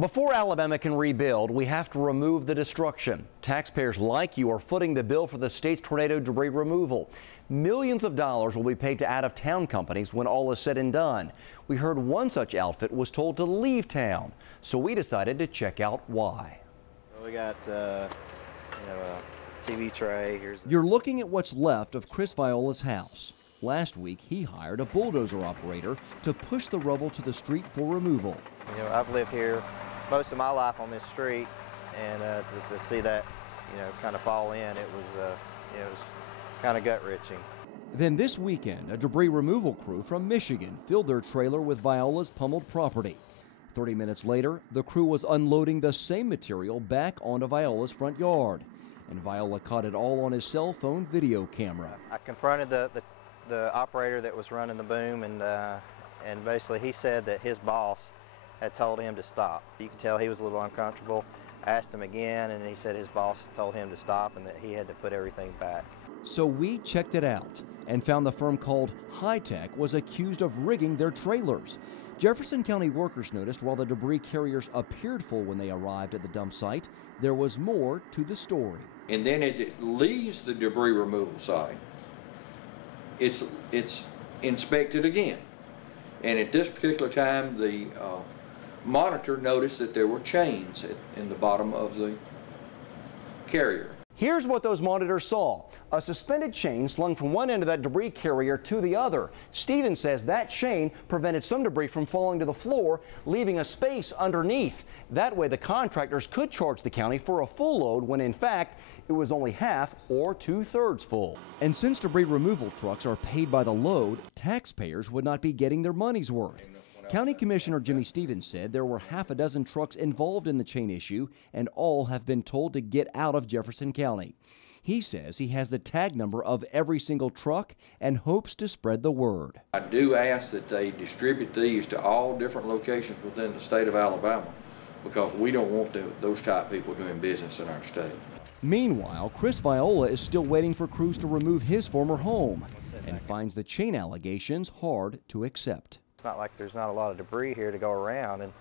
Before Alabama can rebuild, we have to remove the destruction. Taxpayers like you are footing the bill for the state's tornado debris removal. Millions of dollars will be paid to out-of-town companies when all is said and done. We heard one such outfit was told to leave town, so we decided to check out why. We got a TV tray. You're looking at what's left of Chris Viola's house. Last week, he hired a bulldozer operator to push the rubble to the street for removal. I've lived here most of my life on this street, and to see that, kind of fall in, it was kind of gut-wrenching. Then this weekend, a debris removal crew from Michigan filled their trailer with Viola's pummeled property. 30 minutes later, the crew was unloading the same material back onto Viola's front yard, and Viola caught it all on his cell phone video camera. I confronted the operator that was running the boom, and basically he said that his boss had told him to stop. You could tell he was a little uncomfortable. I asked him again, and he said his boss told him to stop and that he had to put everything back. So we checked it out and found the firm called High Tech was accused of rigging their trailers. Jefferson County workers noticed while the debris carriers appeared full when they arrived at the dump site, there was more to the story. And then as it leaves the debris removal site, it's inspected again. And at this particular time, the monitor noticed that there were chains in the bottom of the carrier. Here's what those monitors saw. A suspended chain slung from one end of that debris carrier to the other. Steven says that chain prevented some debris from falling to the floor, leaving a space underneath. That way the contractors could charge the county for a full load when in fact it was only half or 2/3 full. And since debris removal trucks are paid by the load, taxpayers would not be getting their money's worth. County Commissioner Jimmy Stevens said there were half a dozen trucks involved in the chain issue, and all have been told to get out of Jefferson County. He says he has the tag number of every single truck and hopes to spread the word. I do ask that they distribute these to all different locations within the state of Alabama, because we don't want those type people doing business in our state. Meanwhile, Chris Viola is still waiting for crews to remove his former home and finds the chain allegations hard to accept. It's not like there's not a lot of debris here to go around, and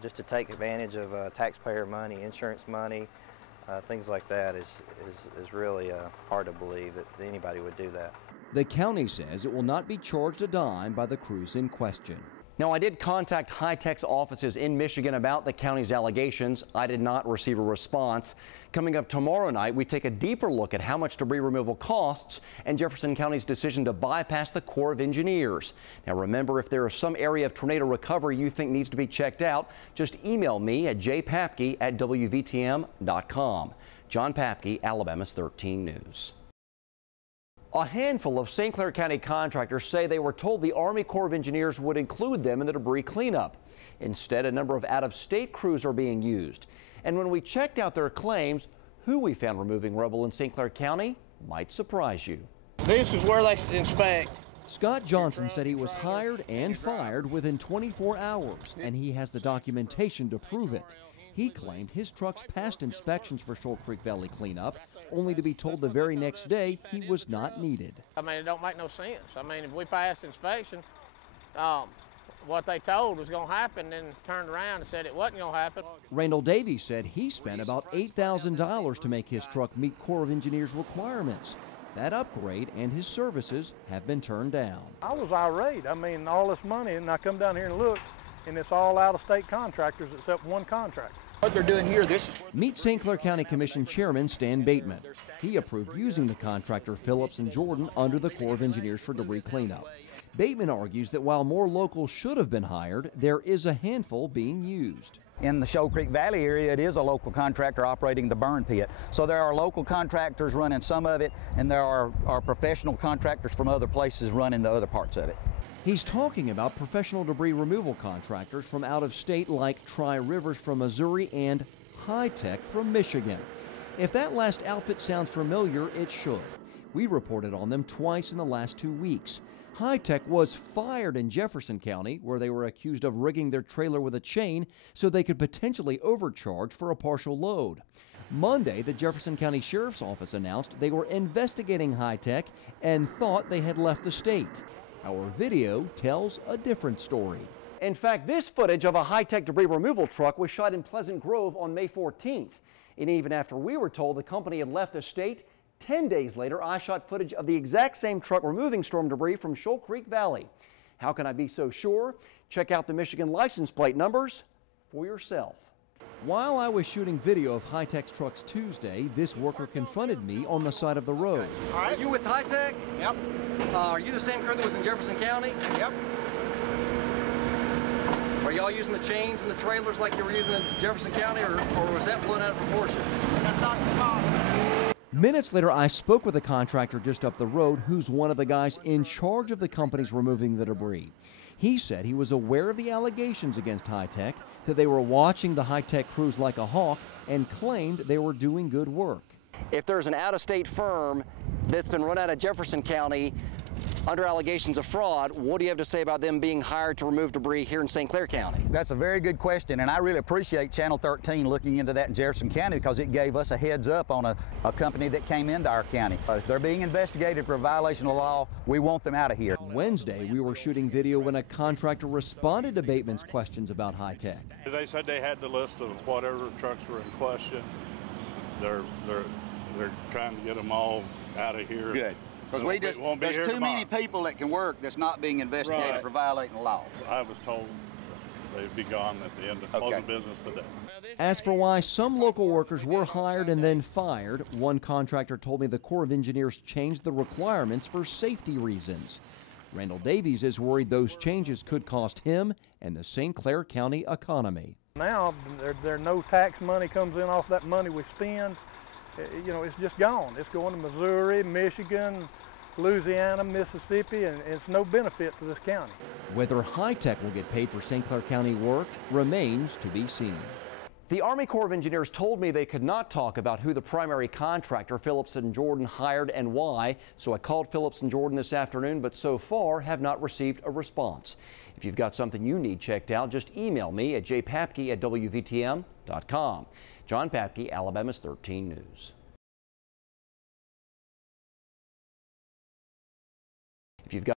just to take advantage of taxpayer money, insurance money, things like that is really hard to believe that anybody would do that. The county says it will not be charged a dime by the crews in question. Now, I did contact High Tech's offices in Michigan about the county's allegations. I did not receive a response. Coming up tomorrow night, we take a deeper look at how much debris removal costs and Jefferson County's decision to bypass the Corps of Engineers. Now, remember, if there is some area of tornado recovery you think needs to be checked out, just email me at jpapke@WVTM.com. John Papke, Alabama's 13 News. A handful of St. Clair County contractors say they were told the Army Corps of Engineers would include them in the debris cleanup. Instead, a number of out-of-state crews are being used. And when we checked out their claims, who we found removing rubble in St. Clair County might surprise you. This is where they inspect. Scott Johnson said he was hired and fired within 24 hours, and he has the documentation to prove it. He claimed his trucks passed inspections for Shoal Creek Valley cleanup, only to be told the very next day he was not needed. I mean, it don't make no sense. I mean, if we passed inspection, what they told was going to happen, then turned around and said it wasn't going to happen. Randall Davies said he spent about $8,000 to make his truck meet Corps of Engineers requirements. That upgrade and his services have been turned down. I was irate. I mean, all this money, and I come down here and look, and it's all out-of-state contractors except one contractor. What they're doing here, Meet St. Clair County Commission Chairman Stan Bateman. He approved using the contractor Phillips and Jordan under the Corps of Engineers for debris cleanup. Bateman argues that while more locals should have been hired, there is a handful being used. in the Shoal Creek Valley area, it is a local contractor operating the burn pit. So there are local contractors running some of it, and there are professional contractors from other places running the other parts of it. He's talking about professional debris removal contractors from out of state like Tri-Rivers from Missouri and High Tech from Michigan. If that last outfit sounds familiar, it should. We reported on them twice in the last 2 weeks. High Tech was fired in Jefferson County, where they were accused of rigging their trailer with a chain so they could potentially overcharge for a partial load. Monday, the Jefferson County Sheriff's Office announced they were investigating High Tech and thought they had left the state. Our video tells a different story. In fact, this footage of a high-tech debris removal truck was shot in Pleasant Grove on May 14th. And even after we were told the company had left the state, 10 days later, I shot footage of the exact same truck removing storm debris from Shoal Creek Valley. How can I be so sure? Check out the Michigan license plate numbers for yourself. While I was shooting video of Hi-Tech's trucks Tuesday, this worker confronted me on the side of the road. All right. Are you with Hi-Tech? Yep. Are you the same crew that was in Jefferson County? Yep. Are y'all using the chains and the trailers like you were using in Jefferson County, or was that blown out of proportion? Minutes later, I spoke with a contractor just up the road who's one of the guys in charge of the companies removing the debris. He said he was aware of the allegations against Hi-Tech, that they were watching the Hi-Tech crews like a hawk, and claimed they were doing good work. If there's an out-of-state firm that's been run out of Jefferson County under allegations of fraud, what do you have to say about them being hired to remove debris here in St. Clair County? That's a very good question, and I really appreciate Channel 13 looking into that in Jefferson County because it gave us a heads up on a company that came into our county. If they're being investigated for a violation of the law, we want them out of here. Wednesday, we were shooting video when a contractor responded to Bateman's questions about Hi-Tech. They said they had the list of whatever trucks were in question. They're trying to get them all out of here. Good. Because there's too many people that can work that's not being investigated for violating the law. I was told they'd be gone at the end of close of business today. As for why some local workers were hired and then fired, one contractor told me the Corps of Engineers changed the requirements for safety reasons. Randall Davies is worried those changes could cost him and the St. Clair County economy. Now, there no tax money comes in off that money we spend. You know, it's just gone. It's going to Missouri, Michigan, Louisiana, Mississippi, and it's no benefit to this county. Whether Hi-Tech will get paid for St. Clair County work remains to be seen. The Army Corps of Engineers told me they could not talk about who the primary contractor Phillips & Jordan hired and why, so I called Phillips & Jordan this afternoon, but so far have not received a response. If you've got something you need checked out, just email me at jpapke@wvtm.com. John Papke, Alabama's 13 News. If you've got